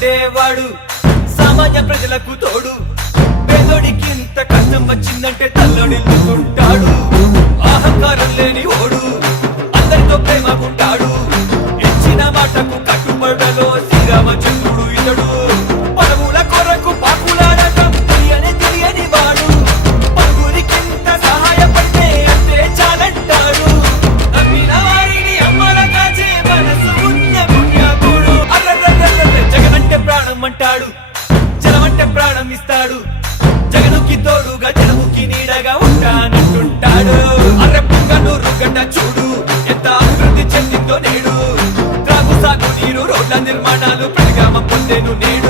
ఉండేవాడు సామాన్య ప్రజలకు తోడు పేదోడికి ఇంత కష్టం వచ్చిందంటే తల్లడిల్లుతుంటాడు అహంకారం లేని ఓడు అందరితో ప్రేమకుంటాడు ఇచ్చిన మాటకు కట్టుబడలో శ్రీరామచంద్రుడు ఇతడు పదవుల కొరకు పాకులాడటం తెలియని వాడు పలువురికింత సహాయపడితే అంతే చాలంటాడు నమ్మిన వారిని అమ్మల కాచే మనసు ఉన్న పుణ్యాకుడు జగనంటే ప్రాణం అంటాడు జనమంటే ప్రాణం ఇస్తాడు జగనుకి తోడుగా జనముకి నీడగా ఉంటానంటుంటాడు అరే పుంగనూరు గడ్డ చూడు ఎంత అభివృద్ధి చెందిందో నేడు త్రాగు సాగు నీరు రోడ్ల నిర్మాణాలు ప్రతిగామ పొందేను నేడు